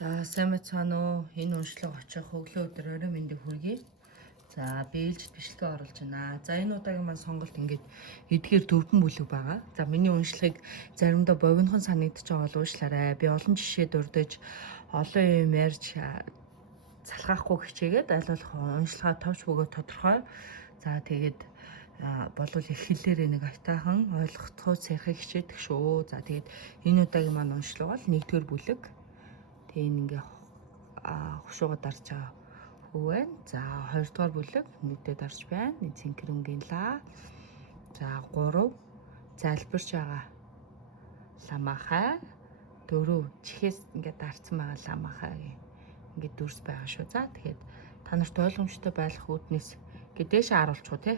За сайн мэцхан уу. Энэ уншлага очих өглөө өдөр орой мэндийг хүргэе. За би ээлжид бичлэгээ оруулж байна. За энэ удаагийн маань сонголт ингээд эдгээр дөрвөн бүлэг байгаа. За миний уншлагыг заримдаа богинохон санагдаж байгаа бол уушлаарай. Би олон жишээ дурдж олон юм ярьж салхахгүй хичээгээд аль болох уншлагаа товч бөгөөд тодорхой. За тэгээд болвол их хэллээрээ нэг айтаахан ойлгохтой сэрхийг хичээдэг шүү. За тэгээд энэ удаагийн маань уншлага бол нэгдүгээр бүлэг. Тэгээ ингээ хушууга дарж байгаа хүү байна. За 2 дугаар бүлэг нэгдээ дарж байна. Нэг цэнхэрэнгийн лаа. За 3 залбирч байгаа ламахай. 4 чихээс ингээ дарцсан байгаа ламахай ингээ дүрс байгаа шүү. За тэгэхээр та нарт ойлгомжтой байх үүднээс ингээ дээшээ харуулчих уу те.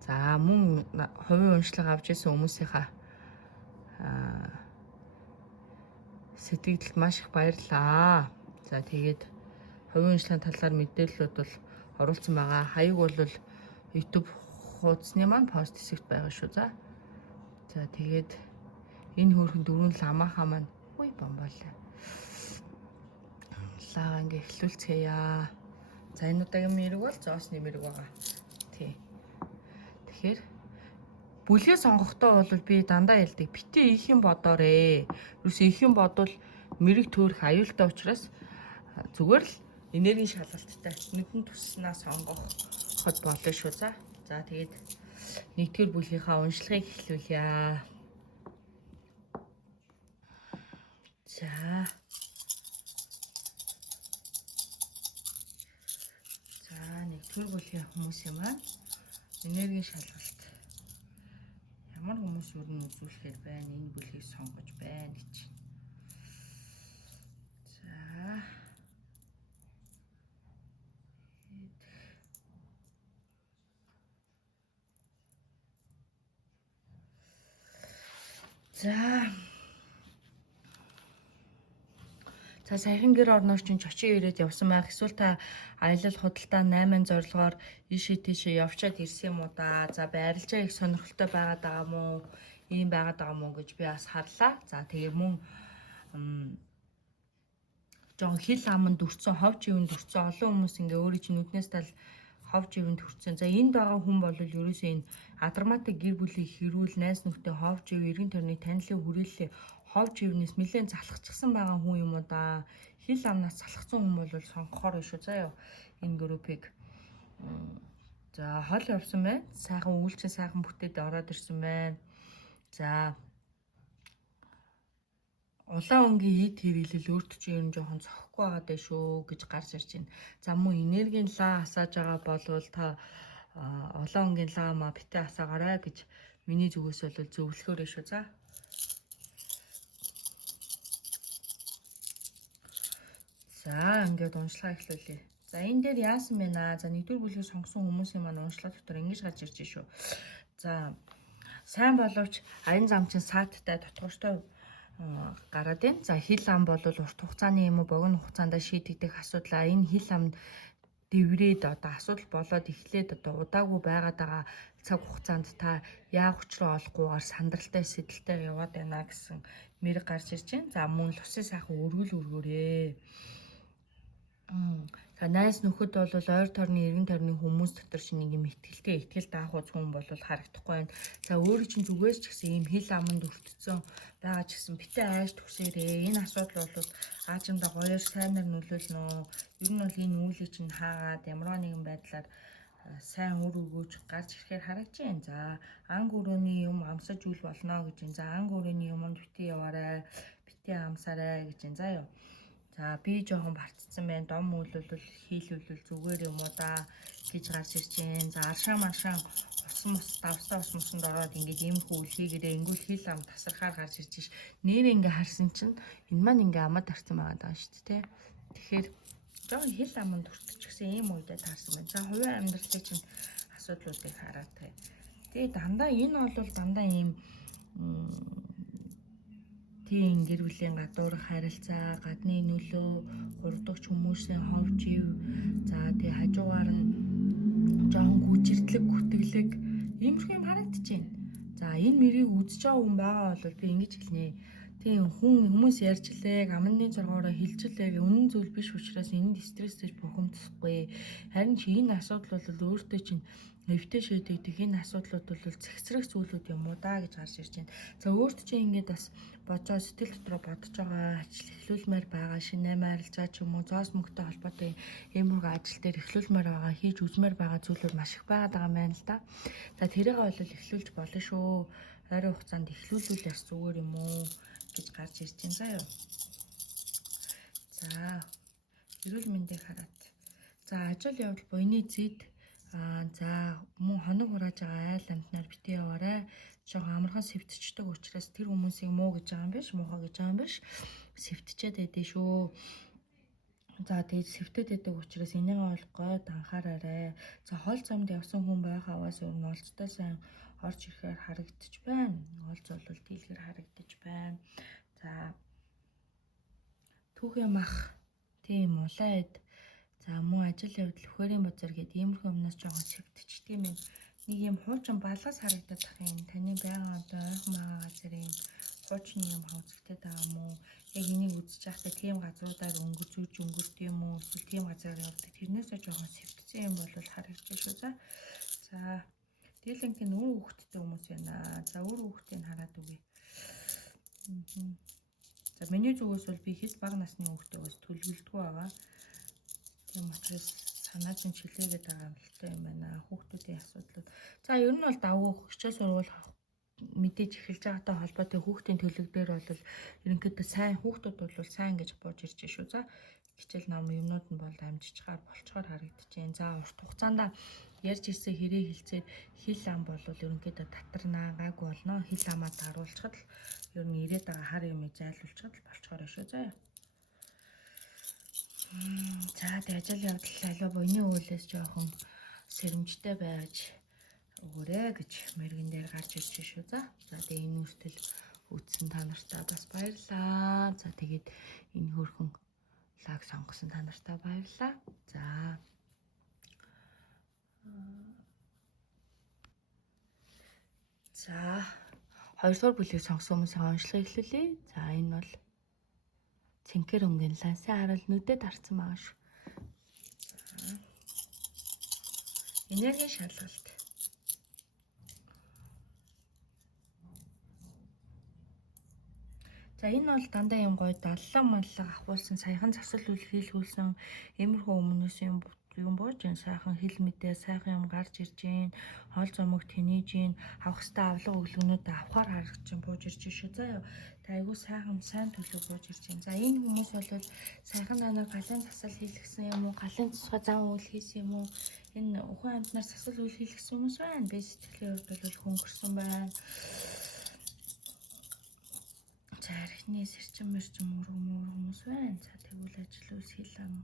За мөн хувийн уншлага авч ирсэн хүмүүсийнхаа сэтгэлд маш их баярлаа. За тэгээд хувийн уншлагын талаар мэдээллүүд бол оруулсан байгаа. Хаяг бол YouTube хуудасны маань пост хэсэгт байгаа шүү. За тэгээд энэ хөөрхөн дөрвөн ламахаа маань үй бомболаа. Лаа ингээ эхлүүлцгээе. За энэ удаагийн мэрэг бол зоосны мэрэг байгаа. Тий. Тэгэхээр бүлгээ сонгохдоо бол би дандаа хэлдэг. Битээ их юм бодоорой. Юусе их юм бодвол мэрэг төөрөх аюултай учраас зүгээр л энергийн шалгалттай нэгэн туснаа сонгоход болно шүү. За тэгээд нэгдүгээр бүлгийнхаа уншлагыг эхлүүлье. За нэгдүгээр бүлгийн хүмүүсийн маань энергийн шалгалт ямар хүмүүс юу нь үзүүлэхээр байна, энэ бүлгийг сонгож байна гэж. За саяхан гэр орноор чинь чочин ирээд явсан байх. Эсвэл та аялал худалдаа 8 зорилгоор ийшээ тийшээ явчаад ирсэн юм уу да. За байрлалжаа их сонирхолтой байгаад байгаа мó, ийм байгаад байгаа мó гэж би бас харлаа. За тэгээ мөн жон хил аманд дүрцэн, ховж ивэнд дүрцэн олон хүмүүс ингээ өөрийн чинь нүднээс тал ховж ивэнд хүрцэн. За энд байгаа хүн бол ерөөсөө энэ адармаатай гэр бүлийг хэрүүл, найз нөхдөд ховж ив, эргэн тойрны танилын хүрээллээ ховж ивнээс нэлээд залхацсан байгаа хүн юм уу да. Хил амнаас залхацсан хүн бол сонгохоор шүү. Заяа энэ группийг. За хол явсан байна. Сайхан үйлчин сайхан бүтээд ороод ирсэн байна. За улаан өнгийн хит хэрэглэл өөрт чинь ер нь жоохон цохихгүй байгаа даа шүү гэж гарч ирж байна. За мөн энергийн лаа асааж байгаа болвол та улаан өнгийн лаа маа битээ асаагаарай гэж миний зүгээс бол зөвлөхөөрэй шүү. За ингээд уншлага эхлүүлье. За энэ дээр яасан бэ наа? За нэгдүгээр бүлгийг сонгосон хүмүүсийн маань уншлага дотор ингэж гарч ирж шүү. За сайн боловч аян зам чинь сааттай дотгоштой гараад байна. За хил ам бол урт хугацааны юм уу богино хугацаанд шийдэгдэх асуудлаа. Энэ хил ам дэврээд одоо асуудал болоод эхлээд одоо удаагүй байгаад байгаа цаг хугацаанд та яах учраа олохгүйгээр сандралтай сэдэлтэй яваад байна гэсэн мэрэг гарч ирж байна. За мөн л усын сайхан өргөөрэй. За найс нөхөд бол ойр тойрны эргэн тойрны хүмүүс дотор чинь нэг юм ихтгэл даахуйц хүн бол харагдахгүй байна. За өөрөө чинь зүгээс ч гэсэн ийм хил аманд өртсөн байгаа ч гэсэн битээ айж төсөөрэй. Энэ асуудал бол аажимдаа гоёор сайнаар нөлөөлнө. Ер нь бол энэ үйлийг чинь хаагаад ямар нэгэн байдлаар сайн үр өгөөж гарч ирэхээр харагдаж байна. За анги өрөөний юм амсаж үл болно гэж байна. За анги өрөөний юмд битээ яваарай. Битээ амсаарай гэж байна. За ёо. За би жоохон барцсан байна. Дом үйл бол хийлүүлвэл зүгээр юм уу да гэж гарч ирж байна. За аршаа маршаа усан мус давстаа ус мусанд ороод ингээд ийм хүл хийгээрээ ингүүл хил ам тасархаар гарч ирж ш. Нэр ингээ харсан чинь энэ маань ингээ амад тарцсан байгаа даа шүү дээ. Тэгэхээр жоохон хил аманд өртөж гисэн ийм үедээ таарсан байна. За хувийн амьдралын чинь асуудлуудыг хараад таа. Тэгээ дандаа энэ бол дандаа ийм тийм гэр бүлийн гадуур харилцаа, гадны нөлөө, хурдагч хүмүүсийн ховж ив, за тий хажуугаар нь жоохон хүчирдлэг, гүтгэлэг иймэрхүү юм харагдаж байна. За энэ мэрийг үзэж байгаа хүн байгаа бол би ингэж хэлнэ. Тийм хүмүүс ярьж лээ, амны зоргоороо хилжлээ. Үнэн зүйл биш учраас энд стресстэй бухимдахгүй. Харин ч энэ асуудал бол өөртөө чинь эвтэй шийдэгдэх энэ асуудлууд бол цэгцрэх зүйлүүд юм уу да гэж гарч ирж байна. За өөрт чинь ингээд бас бодож сэтгэл дотроо бодож байгаа ажил эхлүүлмээр байгаа шинэ найралцаа ч юм уу зоос мөнгөтэй холбоотой иймэрхүү ажил дээр эхлүүлмээр байгаа хийж үзмээр байгаа зүйлүүд маш их байгаад байгаа юм байна л да. За тэрийг бол эхлүүлж болно шүү. Ойрын хугацаанд эхлүүлвэл бас зүгээр юм уу гэж гарч ирж байна заа юу. За эрүүл мэндийг хараад. За ажил явдал буйны зэд за мөн хоног хурааж байгаа айл амтнаар битээ яваарай. Жоо амархан сэвтчихдэг учраас тэр хүмүүсийг муу гэж байгаа юм биш, муухай гэж байгаа юм биш. Сэвтчихэд байдээ шүү. За тэгээд сэвтэд байдаг учраас энийг олгоод анхаараарай. За хол замд явсан хүн байхаваас өөр олцтой сайн орж ирэхээр харагдаж байна. Олц бол дийлгэр харагдаж байна. За түүхийн мах тийм улаад за мөн ажил явдал өхөрийн базар гэдэг иймэрхүү юмнаас жоохон сэвтчихдэг юм байна. Нэг юм хуучин балгас харагдаад тах юм. Таны байгаа одоо ойрхон байгаа газрын хуучны юм хавцалтай байгаа юм уу? Яг энийг үзэж байхдаа тийм газруудаар өнгөрцөж өнгөрт юм уу? Эсвэл тийм газраар явдаг. Тэрнээсээ жоохон сэвтсэн юм бол харагдаж шүү за. За дийлэнх нь үр хүүхэдтэй хүмүүс байна. За үр хүүхдийг хараад үгүй. За миний зүгээс бол би хэд бага насны хүүхдээс төлөвлөдгөө байгаа. Тийм учраас санаа чинь чилээгээд байгаа юм байна. Хүүхдүүдийн асуудлууд. За ер нь бол давуу хичээл сурвал мэдээж эхэлж байгаатай холбоотой хүүхдийн төлөв дээр бол ерөнхийдөө сайн хүүхдүүд бол сайн гэж бууж ирж шүү. За хичээл ном юмнууд нь бол амжичгаар болцохоор харагдаж байна. За урт хугацаанд ярьж ирсэн хэрэг хэлцээр хил ам бол ерөнхийдөө татарнаа гайг болно. Хил амаа даруулчихад л ер нь ирээд байгаа хар юмыг зайлуулчихад л болцохоор шүү. За тэгээ ажил явдал аливаа буйны үүлээс жоохон сэрэмжтэй байж өгөөрэй гэж мэрэгэн дээр гарч ирж шүү. За тэгээ энэ үртэл үзсэн та нартай бас баярлаа. За тэгээд энэ хөрхөн лаг сонгосон та нартай баярлаа. За 2 дугаар бүлийг сонгосон хүмүүсийн онцлог эхлүүлье. За энэ бол цэнхэр өнгийн лансын харал нүдэд харцсан байгаа шүү. Энергийн шалгалт. За энэ бол дандаа юм гоё даллан маллаг ахуулсан саяхан засал үйл хийлгүүлсэн иймэрхүү өмнөөс юм бууж энэ сайхан хил мэдээ сайхан юм гарч ирж гин хоол зомог тэнийж гин авахстай авлага өглөгнүүд авахар харагдаж бууж ирж шүү. За айгуу сайхан сайн төлөв бууж ирж гин. За энэ хүмүүс бол сайхан данаар галын засал хийлгсэн юм уу, галын тусгай зан үйл хийсэн юм уу? Энэ ухаан амтнаар засал үйл хийлгсэн хүмүүс байна. Би сэтгэлийн хувьд бол хөнгөрсөн байна. За архины сэрчин мэрчин мөрөг хүмүүс байна. За тэгвэл ажил үс хил ам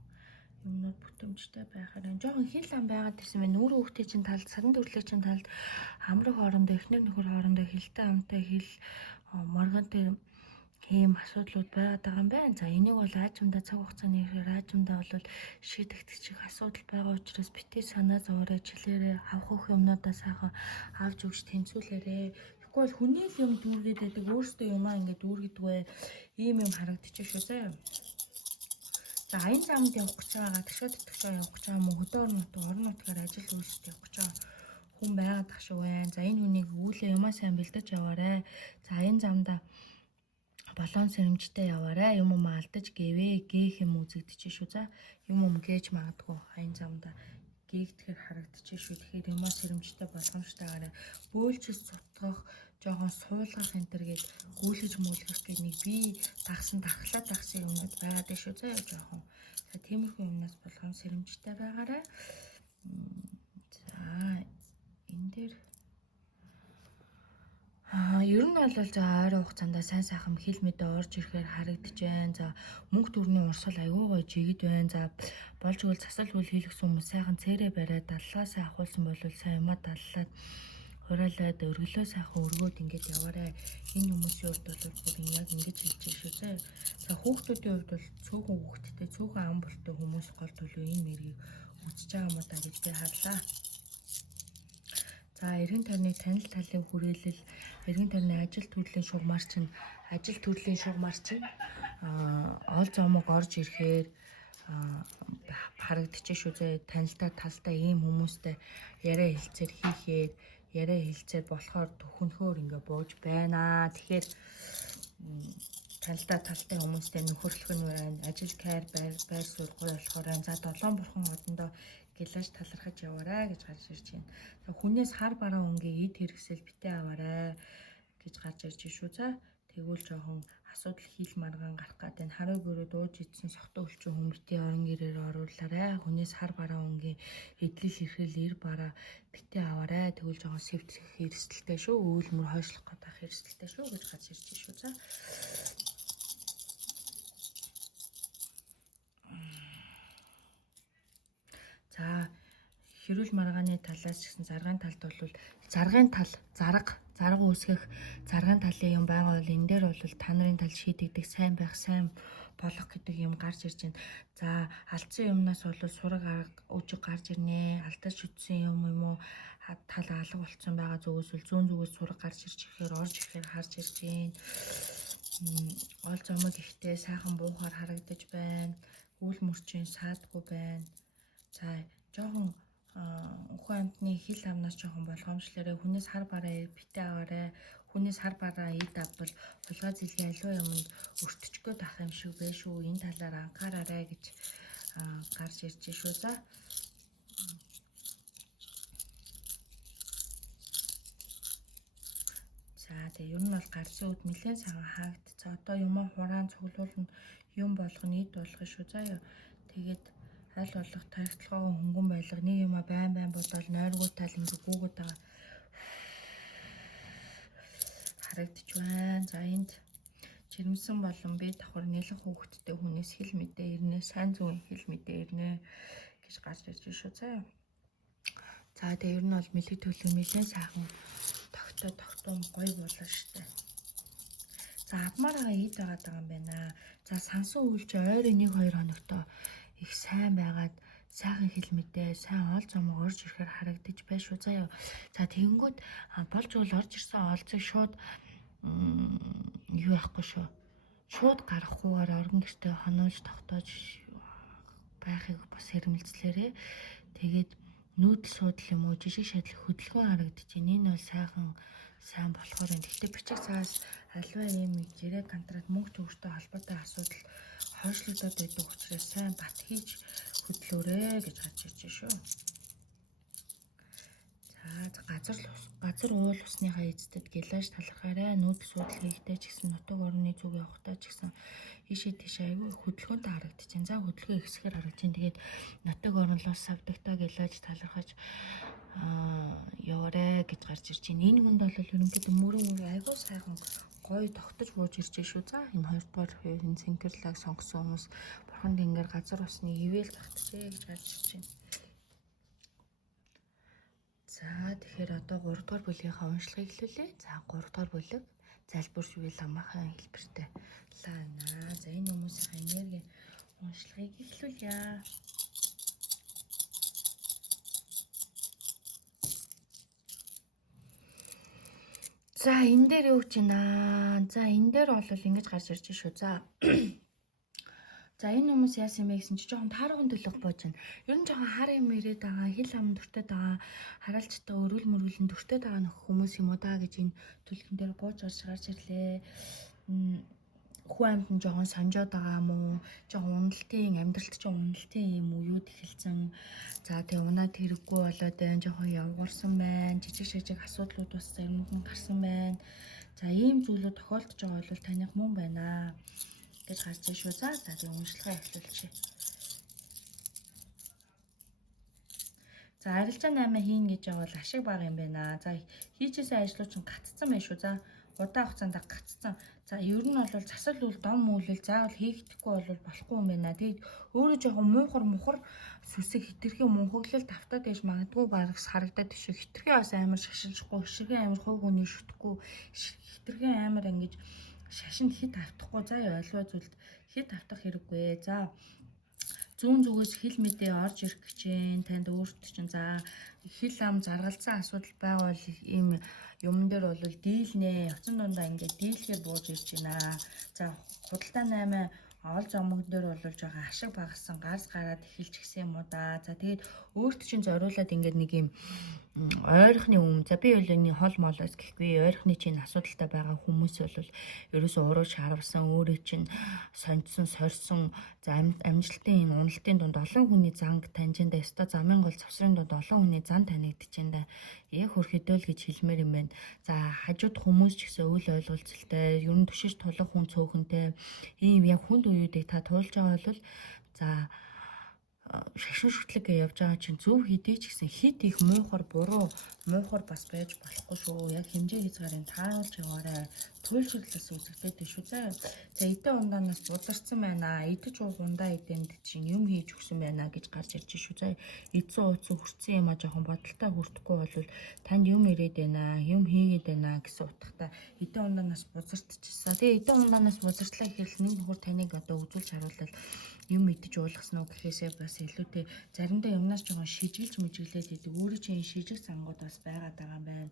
юмнууд бүтэмжтэй байхаар энэ жоохон хил ам байгаад ирсэн байна. Үр хүүхдийн чинь талд, садан төрлийн чинь талд хамраг хоорондоо, эхнэр нөхөр хоорондоо хилтэй амтай хил моргонтой ийм асуудлууд байгаад байгаа юм байна. За энийг бол аажимдаа цаг хугацааны хэрээр аажимдаа бол шийдэгдэх чих асуудал байгаа учраас битээ санаа зовоорой чилээрээ авах юмнуудаа сайхан авч өгч тэнцүүлээрээ. Тэгэхгүй бол хүний л юм дүүргээд байдаг өөртөө юмаа ингээд дүүргэдэггүй ийм юм харагдчих шүү заа. За аян замд явах гэж байгаа, ташаад явах гэж байгаа мөн хөдөө орон нутгаар ажил үйлсэд явах гэж байгаа хүн байгаад тах шүү байна. За энэ хүнийг үүлээ юмаа сайн бэлдэж яваарай. За аян замдаа болон сэрэмжтэй яваарай. Юм алдаж гэвээ гээх юм үзэгдэж шүү. За юм гээж магадгүй аян замдаа гээгдэхэр харагдчих шүү. Тэгэхээр юмаа сэрэмжтэй болгоомжтойгаараа бөөлжс цутгах, жоохон суулгах энэ төр гээд гүйлгэж мүүлгэх гээд нэг би тагсан тархлаад тагсан юмнууд байгаад шүү. За жоохон. За тиймэрхүү юмнаас болгоом сэрэмжтэй байгаарай. За энэ дээр ер нь бол за ойрын хугацаанд сайн сайхан хил мэдээ орж ирэхээр харагдаж байна. За мөнгө төрний урсгал аюу гой жигд байна. За болж игэл засал үйл хийлгсэн хүмүүс сайхан цээрэ бариад даллаасаа ахуулсан бол сайн юмаа даллаад хураалаад өргөлөө сайхан өргөөд ингэж яваарай. Энэ хүмүүсийн хувьд бол бүр яг ингэж хэлж байгаа шүү заа. За хүүхдүүдийн хувьд бол цөөхөн хүүхдтэй, цөөхөн ам болтой хүмүүс гол төлөв энэ мэрийг үзэж байгаа юм даа гэж би харлаа. За эргэн тойрны танил талын хүрээлэл, эргэн тойрны ажил төрлийн шугамар чинь ажил төрлийн шугамар чинь ол зомог орж ирэхээр харагдчих шүү зэ. Талтай ийм хүмүүстэй яриа хэлцээр хийхээр яриа хэлцээр болохоор төхөнхөөр ингээ бууж байна. Тэгэхээр талтай хүмүүстэй нөхөрлөх нь байна. Ажил хайр байр суурь гоё болохоор байна. За 7 бурхан одондоо гэлэж талархаж яваарай гэж гарч ирж байна. За хүнээс хар бараа өнгийн эд хэрэгсэл битээ аваарай гэж гарч ирж шүү. За тэгвэл жоохон асуудал хийл маргаан гарах гэдэг нь харуу бүрөө дууж идсэн сохтон өлчин хүмүүстийн орон гэрээр оруулаарай. Хүнээс хар бараа өнгийн эдлэл хэрхэл эр бараа битээ аваарай. Тэгвэл жоохон сэвтэх эрсдэлтэй шүү. Үйлмөр хойшлох гэдэг эрсдэлтэй шүү гэж гарч ирж шүү. За За хэрүүл маргааны талаас ч гэсэн заргын талд бол заргын тал зарга үүсгэх заргын талын юм байгаа бол энэ дээр бол та нарын тал шийдэгдэх сайн байх сайн болох гэдэг юм гарч ирж байна. За алдсан юмнаас бол сураг өжиг гарч ирнэ. Алдаж үтсэн юм уу тал алга болцсон байгаа зүгээс бол зүүн зүгээс сураг гарч ирж ирэхээр орж ирэхээр харж ирж байна. Ол зомог ихтэй сайхан буухаар харагдаж байна. Үл мөрчин саадгүй байна. За жоохон ухаан амтны хил амнаас жоохон болгоомжлороо хүнээс хар бараа битээ аваарай. Хүнээс хар бараа эд авбал хулгай зэлгийн аливаа юмд өртөчгөө тах юм шиг байх шүү. Энэ талаар анхаараарай гэж гарч ирж шүү. За тэгээ ер нь бол гарсан үед нэлээд сайхан хаагдцаа. Одоо юмаа хураан цуглуулна юм болгоно эд болгох шүү. Заяа тэгээд аль болох тархитлагын хөнгөн байлга нэг юм байн бодоод нойргуу тал ингээ гүүгээд байгаа харагдаж байна. За энд жирэмсэн болон бие давхар нэлээд хөөгттэй хүнээс хэл мэдээ ирнэ. Сайн зүүн хэл мэдээ ирнэ гэж гарч ирж шүү. За тэгээ ер нь бол мэлэг төлөв нэлээд сайхан тогтоом гоё болно штэ. За авмаараа ийд байгаа юм байна. За сансан үйлч ойрын 1-2 хоногтой их сайн байгаад сайхан хэл мэдээ сайн ол зомог орж ирэхээр харагдаж байна шүү. Заяа. За тэгэнгүүт болж бол орж ирсэн олцыг шууд юу яахгүй шүү. Шууд гарахгүйгээр орон гэртээ хонуулж тогтоож байхыг бас хэрэмэлцлээрээ. Тэгээд нүүдэл суудал юм уу жижиг шадлах хөдөлгөөн харагдаж байна. Энэ бол сайн болохоор энэ. Гэхдээ бичиг цаас аливаа юм гэрээ контракт мөнгө төгрөгтэй холбоотой асуудал хойшлогдоод байдаг учраас сайн бат хийж хөдлөөрэй гэж гарч ирж шүү. За газар уул усныхаа эздэд гэлэж талархаарай. Нүүдэл суудал хийхдээ ч гэсэн нутаг орны зүг явахтаа ч гэсэн ийшээ тийш айгүй хөдөлгөөнтэй харагдаж байна. За хөдөлгөөн ихсгээр харагдаж байна. Тэгээд нутаг орнолоос савдагтаа гэлэж талархаж яваарэ гэж гарч ирж байна. Энэ хүнд бол ерөнхийдөө мөрөө айгүй сайхан гоё тогтож бууж ирж шүү. За энэ 2 дугаар хувийн цэнгэрлэг сонгосон хүмүүс бурхан дингээр газар усны ивэл багтжээ гэж гарч ирж байна. За тэгэхээр одоо 3 дугаар бүлгийнхаа уншлагыг эхлүүлээ. За 3 дугаар бүлэг залбир шивэл амаахан хэлбэртэй лана. За энэ хүмүүсийн энерги уншлагыг эхлүүлье. За энэ дээр юу гэж байна? За энэ дээр бол ингэж гарч ирж шүү. За энэ хүмүүс яасан бэ гэсэн чи жоохон тааргын төлөв боож байна. Ер нь жоохон хар юм ирээд байгаа, хил ам дүртээд байгаа, харалцтай өрүүл мөрүүлэн дүртээд байгаа нөх хүмүүс юм уу даа гэж энэ төлгөн дээр бууж гарч ирлээ. Хүү амьд нь жоохон санжоод байгаа юм уу? Жоохон уналтын амьдралт жоохон уналтын юм уу юу тэхэлсэн. За тэгээ унаад хэрэггүй болоод байна. Жоохон явгарсан байна. Жижиг асуудлууд бас заримд нь гарсан байна. За ийм зүйлүүд тохиолдож байгаа бол таних мөн байна гэж гарч шүү. За тэгээ уншлагаа эхлүүлчихье. За арилжаа 8 хийн гэж байгаа бол ашиг бага юм байна. За хийжсэн ажлууд ч гаццсан байх шүү. За удаан хугацаанд гаццсан. За ер нь бол засал үл дом үйлэл заавал хийгдэхгүй бол болохгүй юм байна. Тэгээд өөрөө жоохон муухар сүсэг хитрхийн мөнхөглөл давтаад ээж магадгүй барагс харагдаад тийш хитрхийн бас амар шашинжихгүй хишргийн амар хов хүний шүтгэхгүй хитрхийн амар ингэж шашинд хит автахгүй заа альва зүйлд хит автах хэрэггүй. За зүүн зүгээс хил мэдээ орж ирэх гэж байна. Танд өөртөө чинь за хил ам заргалцсан асуудал байвал ийм юм дээр бол дийлнэ. Оцон дундаа ингээд дийлхээр бууж ирж байна. За худалдаа 8 ол зомог дээр бол жоохон ашиг багассан гарс гараад эхэлж гисэн юм уу да. За тэгээд өөртөө чинь зориулаад ингээд нэг юм ойрхны за би бол энэ хол молоос гэхгүй ойрхны чинь асуудалтай байгаа хүмүүс бол ерөөсөө уруу шаарвсан өөрөө чинь сонцсон сорьсон за амжилтын энэ уналтын дунд олон хүний занг таньжинда өстой замын гол завсрын дунд олон хүний зан танигдчихэнда яг хөрхөдөө л гэж хэлмээр юм байна. За хажууд хүмүүс ч гэсэн үл ойлголцолтой ер нь түшиж тулах хүн цөөхөнтэй ийм яг хүнд үеүүдийг та туулж байгаа бол за шашин шүтлэг явж байгаа чинь зөв хийдэй ч гэсэн хит их муухар буруу муухар бас байж болохгүй шүү. Яг хэмжээ хязгаарыг тааруулж яваарай. Туйлшрлаас үзэгдээд шүү. За эдэн ундаанаас бузарсан байна. Идэж уух ундаа эдэнд чинь юм хийж өгсөн байна гэж гарч ирж шүү. За эдсэн ууцсан хүрсэн юм а жоохон бодолтой хүртэхгүй бол танд юм ирээд байна. Юм хийгээд байна гэсэн утгатай эдэн ундаанаас бузартчихсан. Тэгээ эдэн ундаанаас бузартлаа гэхэл нэг нөхөр таныг одоо үзүүлж харуулбал юм идэж уулгасан уу гэхээсээ бас илүүтэй заримдаа юмнаас жоохон шижгэлж мэжгэлээд идэг. Өөрөө чинь шижиг сангууд бас байгаад байгаа юм байна.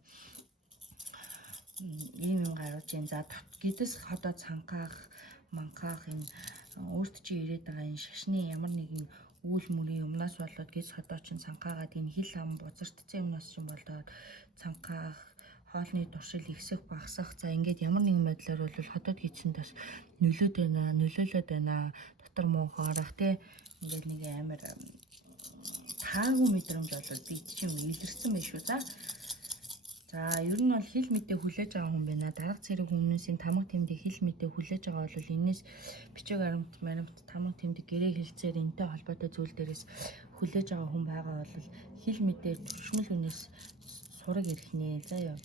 Ийм юм гарч ийн. За гэдэс хотоо цанхаах, манхаах энэ өөрт чи ирээд байгаа энэ шашны ямар нэгэн үйл мөрийн юмнаас болоод гэс хотоо чинь цанхаагаад энэ хил ам бузартцсан юмнаас чинь болоод цанхаах хоолны туршил ихсэх багасах за ингээд ямар нэгэн байдлаар бол хотод хийцэн бас нөлөөлөд байна. Дотор муу хоорох те ингээд нэг амар таагүй мэдрэмж болол бид чинь илэрсэн байх шүү. За ер нь бол хил мэдээ хүлээж байгаа хүн байна. Дарга цэрэг хүмүүсийн тамга тэмдэг хил мэдээ хүлээж байгаа бол энэс бичиг баримт тамга тэмдэг гэрээ хэлцээр энтэй холбоотой зүйл дээрээс хүлээж байгаа хүн байгаа бол хил мэдээ төршмөл хүнээс сураг ирэх нэ. За ёо.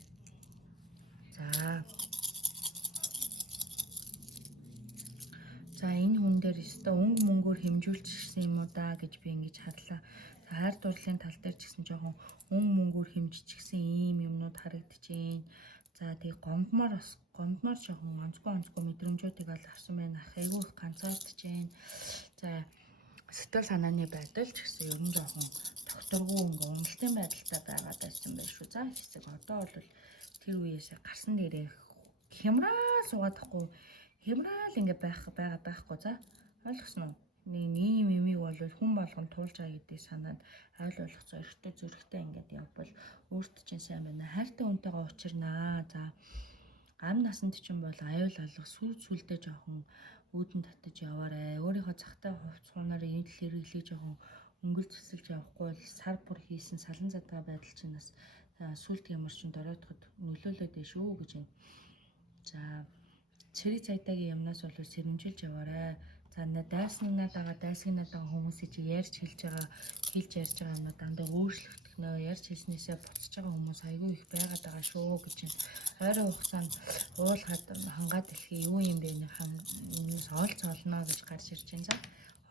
За энэ хүн дээр өстө өнгө мөнгөөр хэмжүүлчихсэн юм уу да гэж би ингэж харлаа. За хайр дурлалын тал дээр ч гэсэн жоохон өнгө мөнгөөр хэмжчихсэн ийм юмнууд харагдчихээн. За тэгээ гомдмоор жоохон онцгой мэдрэмжүүдийг ол авсан байна. Айгүй их ганцаардчихээн. За сэтгэл санааны байдал ч гэсэн ер нь жоохон докторгүй ингээ уналтын байдалтай байгаад байсан байх шүү. За хэсэг одоо бол тэр үеэсээ гарсан дээрээ хямраа суугаадахгүй хямраал ингээ байгаад байхгүй за ойлгосноо нэг ийм юмыг бол хүн болгон туулж байгаа гэдэг санаад айл болох зоригтой зүрхтэй ингээд явбал өөрт чинь сайн байна. Хайртай хүнтэйгээ учирнаа. За гам насанд чинь бол аюул алга сүлдээ жоохон үүдэн татаж яваарэ. Өөрийнхөө цагтай хувцсуунаар энэ тал хэрэглэж жоохон өнгөл цэцэлж явахгүй бол сар бүр хийсэн салан задгаа байдал чинь бас сүлд ямар ч дороотоход нөлөөлөд дээ шүү гэж байна. За цэрэг цайтагийн юмнаас бол сэрэмжилж яваарай. За дайснагнаад байгаа хүмүүсийг чи ярьж хэлж ярьж байгаа юмнууд дандаа өөрчлөгдөх нөө ярьж хэлснээсээ буцаж байгаа хүмүүс айгүй их байгаад байгаа шүү гэж байна. Ойрын хугацаанд уулгаад хангаад дэлхий юу юм бэ нэг юмнаас олж олно гэж гарч ирж байна. За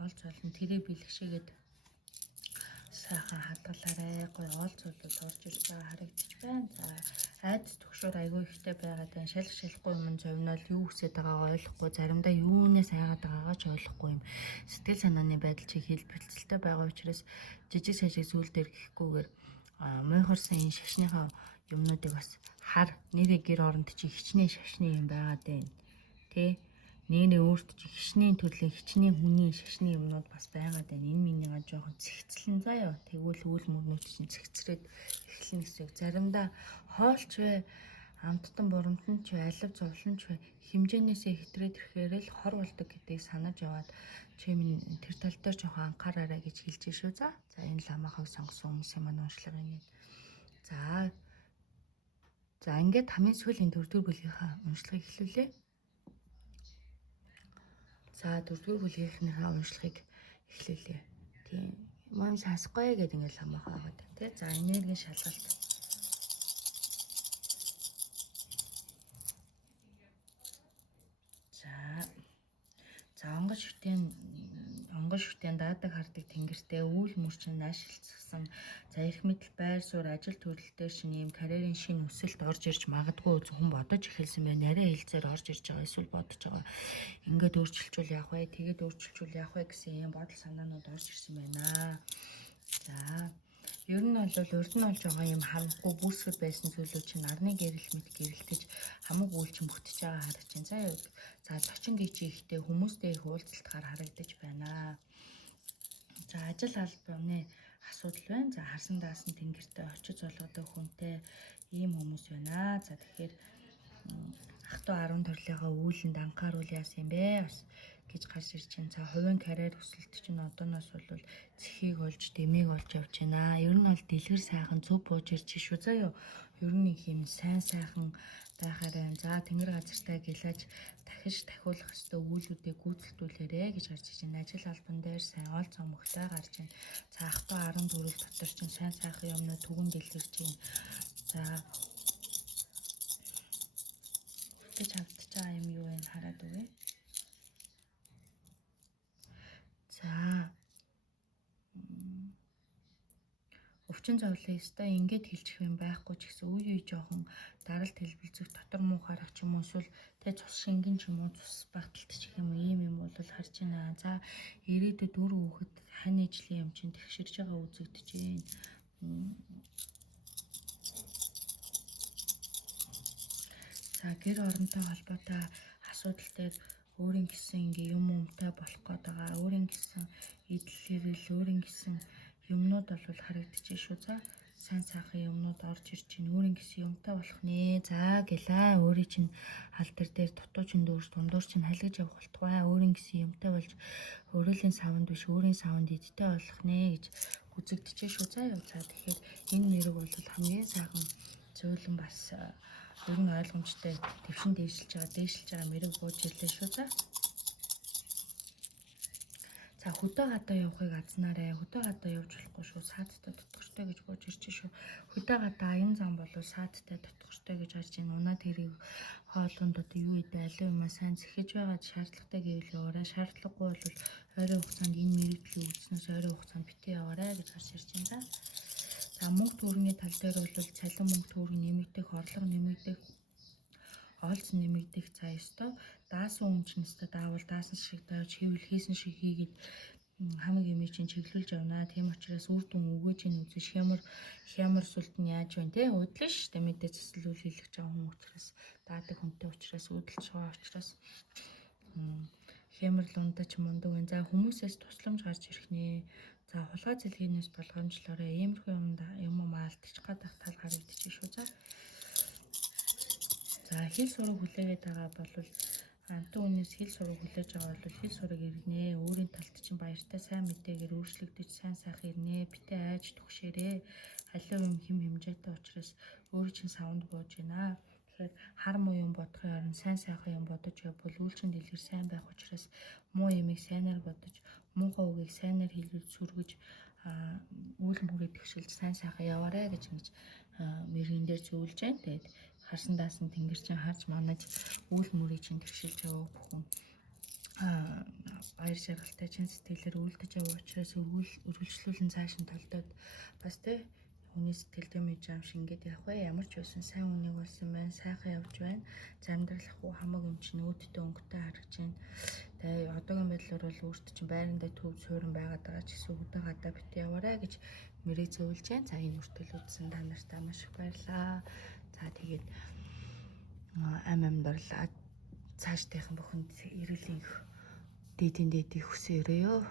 олж олно тэрийг бэлгшээгээд сайхан хадгалаарай. Гой олж бол орж ирж байгаа харагдаж байна. За айдас төгшөр айгүй ихтэй байгаад байна. Шалахгүй юм зовнол юу хүсэж байгаагаа ойлгохгүй заримдаа юунаас хайгаад байгаагаа ч ойлгохгүй юм. Сэтгэл санааны байдал чи хэлбэлцэлтэй байгаа учраас жижиг сажиг зүйл дээр гэхгүйгээр мойхорсон энэ шашныхаа юмнуудыг бас хар нэрээ гэр оронд чи хичнээн шашны юм байгаад байна. Тэ нэрээ өөрт чи хичнээн төрлийн хичнээн хүний шашны юмнууд бас байгаад байна. Энэ минийга жоохон цэгцлэн заяа. Тэгвэл үйл мөрнүүд чинь цэгцрээд эхлэн гэсэн. Заримдаа хоолч вэ амттан бурамтан ч алив зовлон ч хэмжээнээсээ хэтрээд ирэхээр л хор болдог гэдгийг санаж яваад чи минь тэр тал дээр жоохон анхаараарай гэж хэлж шүү. За энэ ламахыг сонгосон хүмүүсийн маань уншлага ингээд. За ингээд хамгийн сүүлийн 4-р бүлгийнхаа уншлагыг эхлүүлээ. За 4-р бүлгийнхаа уншлагыг эхлүүлээ. Тийм маань сасгүй гэдэг ингээд ламахаа байгаа тийм. За энергийн шалгалт. За онгон шүтэн даадаг хардаг тэнгэртэй үйл мөрчин наашилцсан за их мэдл байр суурь ажил төрөл дээр шинэ ийм карьерийн шинэ өсөлт орж ирж магадгүй зөвхөн бодож эхэлсэн байна. Нарийн хэлцээр орж ирж байгаа эсвэл бодож байгаа. Ингээд өөрчилжүүл яах вэ? Тэгээд өөрчилжүүл яах вэ гэсэн ийм бодол санаанууд орж ирсэн байна. За ер нь бол урд нь болж байгаа юм хамахгүй бүсгэр байсан зүйлүүд чинь нарны гэрэл мэт гэрэлтэж хамаг үйлчин бүтэж байгаа харагдаж байна. За зочин гिच ихтэй хүмүүстэй их уулзалтаар харагдаж байна. За ажил албаны асуудал байна. За харсан даасан тэнгэртэй очиж олгодог хүнтэй ийм хүмүүс байна. За тэгэхээр ах トゥ 10 төрлийнхөө үүлэнд анхааруул яасан юм бэ гэж гарч ирж байна. За хувийн карьер өсөлт чинь одооноос бол цэхийг олж дэмийг олж явж байна. Ер нь бол дэлгэр сайхан зөв бууж ирж шүү заяа. Ер нь их юм сайн сайхан байхаар байна. За тэнгэр газартай гэлэж дахиж дахиулах ёстой үйлүүдээ гүйцэлдүүлээрэ гэж гарч ирж байна. Ажил албан дээр сайн ол цомогтой гарч байна. За ах トゥ 10 төрөл дотор чинь сайн сайхан юмнууд түгэн дэлгэрж байна. За гэж автаж байгаа юм юу вэ хараад үгүй. За өвчин зовлон ёстой ингээд хэлчих юм байхгүй ч гэсэн үе жоохон даралт хэлбэлзэх дотор муу харах ч юм уу эсвэл тэ цус шингэн ч юм уу цус багталтчих юм уу ийм юм бол харж байна. За ирээдүйд үр хүүхэд хань ижлийн юм чинь тэгшэрж байгаа үзэгдэж байна. За гэр оронтой холбоотой асуудал дээр өөрийн гэсэн ингээ юм өмтэй болох гээд байгаа. Өөрийн гэсэн идэл хэрэл, өөрийн гэсэн юмнууд бол харагдаж шүү. За сайн сайхан юмнууд орж ирж байна. Өөрийн гэсэн юмтай болох нэ. За гэлээ өөрийн чинь алдар дээр дутуучин дүүрс дундуур чинь халигж явах болтугай. Өөрийн гэсэн юмтай болж өөрөлийн савнд биш өөрийн савнд идтэй болох нэ гэж үзэгдэж шүү. За тэгэхээр энэ нэрэг бол хамгийн сайхан зөөлөн бас ер нь ойлгомжтой твшин дээшилж байгаа мэрэг бууж ирлээ шүү. За хөдөө гадаа явахыг азнаарэ. Хөдөө гадаа явж болохгүй шүү. Саадтай дутгортой гэж бууж ирж шүү. Хөдөө гадаа аян зам болов саадтай дутгортой гэж харж байна. Унаа тэрийг хоолунд одоо юу идэ алив юмаа сайн зэхэж байгаа шаардлагатай гэвэл яваарай. Шаардлагагүй бол ойрын хугацаанд энэ мэрэгдлийг үзснээс ойрын хугацаанд битгий яваарай гэж харж ирж байна. За мөнгө төгрөгийн тал дээр бол цалин мөнгө төгрөг нэмэгдэх, орлого нэмэгдэх, олз нэмэгдэх за ёстой. Даасан өмчнөстэй даавал даасан шиг дааж хэвэл хийсэн шиг хийгээд хамаг юм чинь чиглүүлж явна. Тийм учраас үр дүн өгөөж ийн үзэж хямар сүлд нь яаж вэ те уудлаа шүү дээ. Мэдээ цэцлүүл хийлгэж байгаа хүн учраас даадаг хүнтэй учраас уудлж байгаа учраас хямар лундаж мундаг вэ. За хүмүүсээс тусламж гарч ирэх нэ. За хулгай зэлгийнээс болгоомжлоорой. Иймэрхүү юм маалтчих гадах тал харагдаж шүү. За хэл сураг хүлээгээд байгаа бол амтан үнээс хэл сураг хүлээж байгаа бол хэл сураг ирнэ. Өөрийн талд чинь баяртай сайн мэдээгээр өөрчлөгдөж сайн сайхан ирнэ. Битээ айж түгшээрээ. Халиу юм хэм хэмжээтэй учраас өөр чинь савнд бууж байна. Тэгэхээр хар муу юм бодохын оронд сайн сайхан юм бодож явбал үйлчин дэлгэр сайн байх учраас муу юмыг сайнаар бодож, муухай үгийг сайнаар хэлбэл сүргэж үйл мөрөд төвшөлж сайн сайхан яваарэ гэж ингэж мэрэгэн дээр зөвлөж байна. Тэгээд харсан даасан тэнгэр чинь харж манаж үйл мөрийг чинь төвшөлж яваа бүхэн баяр жаргалтай чин сэтгэлээр үлдэж яваа учраас үргэлжлүүлэн цааш нь толдоод бас тэ хүний сэтгэлдээ мэдж ам шингээд явах вэ. Ямар ч байсан сайн үнийг болсон байна. Сайхан явж байна. За амьдралах уу хамаг юм чинь өөдтэй өнгөтэй харагдаж байна. Тэгээ одоогийн байдлаар бол өөрт чинь байрандаа төв суурин байгаад байгаа ч гэсэн хөдөө гадаа битээ яваарай гэж мэрэг зөвлөж байна. За энэ хүртэл үзсэн та нартай маш их баярлалаа. За тэгээд амд орлаа. Цаашдынхан бүхэнд эрүүлийн дээдийн дэдийг хүсээрээ ёо.